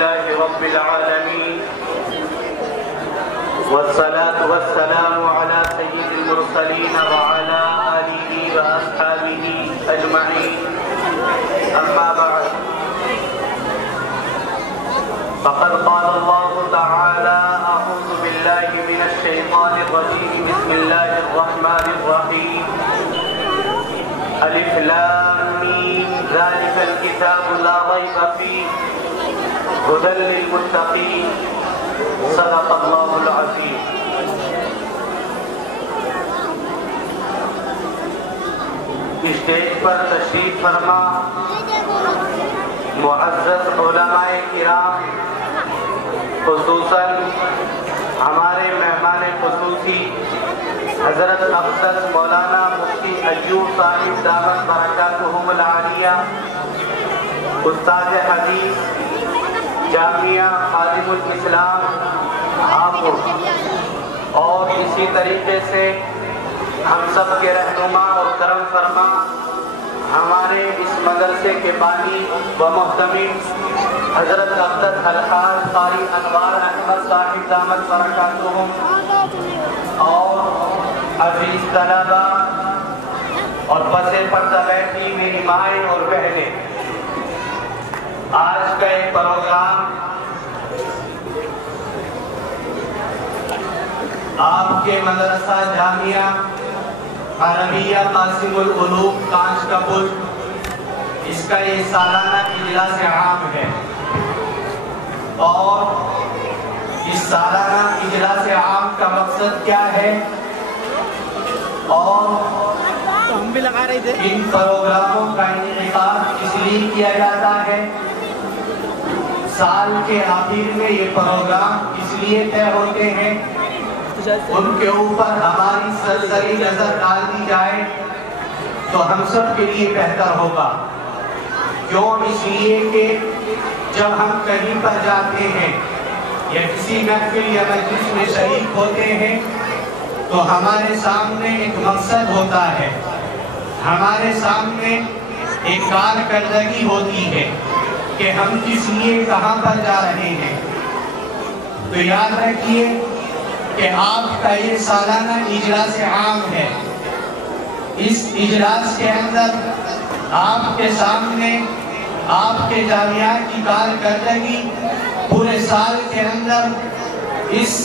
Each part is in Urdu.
لله رب العالمين والصلاة والسلام على سيد المرسلين وعلى آله وأصحابه أجمعين أما بعد فقد قال الله تعالى أعوذ بالله من الشيطان الرجيم بسم الله الرحمن الرحيم ألف لام ميم ذلك الكتاب لا ريب فيه هدى للمتقين صدق اللہ العظیم۔ اسٹیج پر تشریف فرما معزز علماء کرام، خصوصاً ہمارے مہمان خصوصی حضرت افضل مولانا مفتی ایوب صاحب دامت برکاتہم العالیہ، استاد حدیث جامعہ خادم الاسلام ہاپوڑ، اور اسی طریقے سے ہم سب کے رہنما اور کرم فرما ہمارے اس مدرسے کے بانی و محتمم حضرت عبدت الحاج قاری انوار احمد صاحب دامت برکاتہم، اور عزیز طلبہ اور پس پردہ بیٹھی میری مائیں اور بہنیں، آج کا ایک پروگرام آپ کے مدرسہ جامعہ عربیہ قاسم العلوم کانچ کا پل، اس کا یہ سالانہ اجلاس عام ہے، اور اس سالانہ اجلاس عام کا مقصد کیا ہے اور ان پروگراموں کا انعقاد اس لیے کیا جاتا ہے۔ سال کے آخر میں یہ پروگرام اس لیے طے ہوتے ہیں ان کے اوپر ہماری سرسری نظر ڈال دی جائے تو ہم سب کے لیے بہتر ہوگا۔ کیوں؟ اس لیے کہ جب ہم کہیں پر جاتے ہیں یا کسی محفل یا مجلس میں شریک ہوتے ہیں تو ہمارے سامنے ایک مقصد ہوتا ہے، ہمارے سامنے ایک کارکردگی ہوتی ہے کہ ہم کس لیے کہاں پر جا رہے ہیں۔ تو یاد رکھیے کہ آپ کا یہ سالانہ اجلاس عام ہے، اس اجلاس کے اندر آپ کے سامنے آپ کے جامعہ کی کارکردگی پورے سال کے اندر اس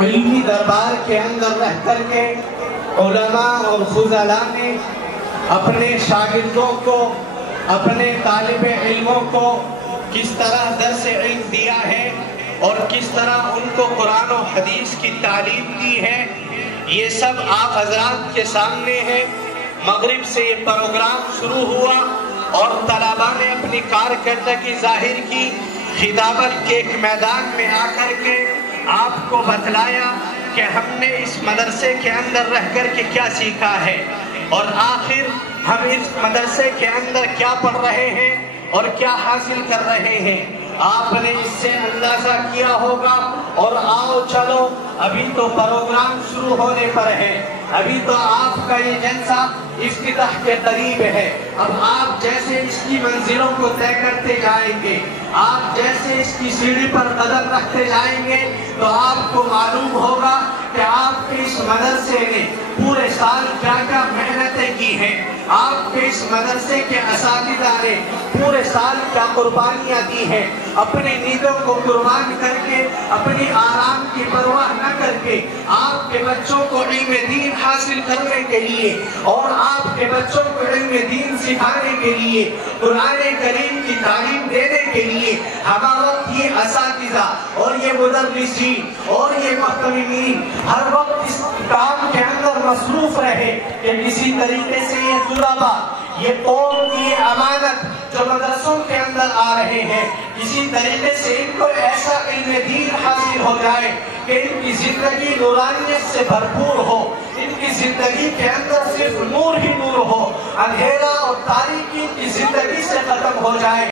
علمی دربار کے اندر رہ کر کے علماء اور فضلاء نے اپنے شاگردوں کو، اپنے طالب علموں کو کس طرح درس علم دیا ہے اور کس طرح ان کو قرآن و حدیث کی تعلیم دی ہے، یہ سب آپ حضرات کے سامنے ہے۔ مغرب سے یہ پروگرام شروع ہوا اور طلباء نے اپنی کارکردگی ظاہر کی، خطابت کے ایک میدان میں آ کر کے آپ کو بتلایا کہ ہم نے اس مدرسے کے اندر رہ کر کے کیا سیکھا ہے، اور آخر ہم اس مدرسے کے اندر کیا پڑھ رہے ہیں اور کیا حاصل کر رہے ہیں۔ آپ نے اس سے اندازہ کیا ہوگا، اور آؤ چلو ابھی تو پروگرام شروع ہونے پر ہے، ابھی تو آپ کا یہ جلسہ افتتاح کے قریب ہے۔ اب آپ جیسے اس کی منزلوں کو طے کرتے جائیں گے، آپ جیسے اس کی سیڑھی پر قدم رکھتے جائیں گے تو آپ کو معلوم ہوگا کہ آپ کے اس مدرسے نے پورے سال کیا کیا محنتیں کی ہیں، آپ کے اس مدرسے کے اساتذہ نے پورے سال کیا قربانیاں دی ہیں، اپنی نیندوں کو قربان کر کے، اپنی آرام کی پرواہ نہ کر کے آپ کے بچوں کو علم دین حاصل کرنے کے لیے اور آپ کے بچوں کو علم دین سکھانے کے لیے، قرآن کریم کی تعلیم دینے کے لیے ہمارا وقت یہ اساتذہ اور یہ مدرسین اور یہ محتممین ہر وقت اس کام کے اندر مصروف رہے کہ کسی طریقے سے یہ طلباء، یہ قوم کی امانت جو مدرسوں کے اندر آ رہے ہیں، اسی طریقے سے ان کو ایسا علم دین حاصل ہو جائے کہ ان کی زندگی نورانیت سے بھرپور ہو، ان کی زندگی کے اندر صرف نور ہی نور ہو، اندھیرا اور تاریکی ان کی زندگی سے ختم ہو جائے۔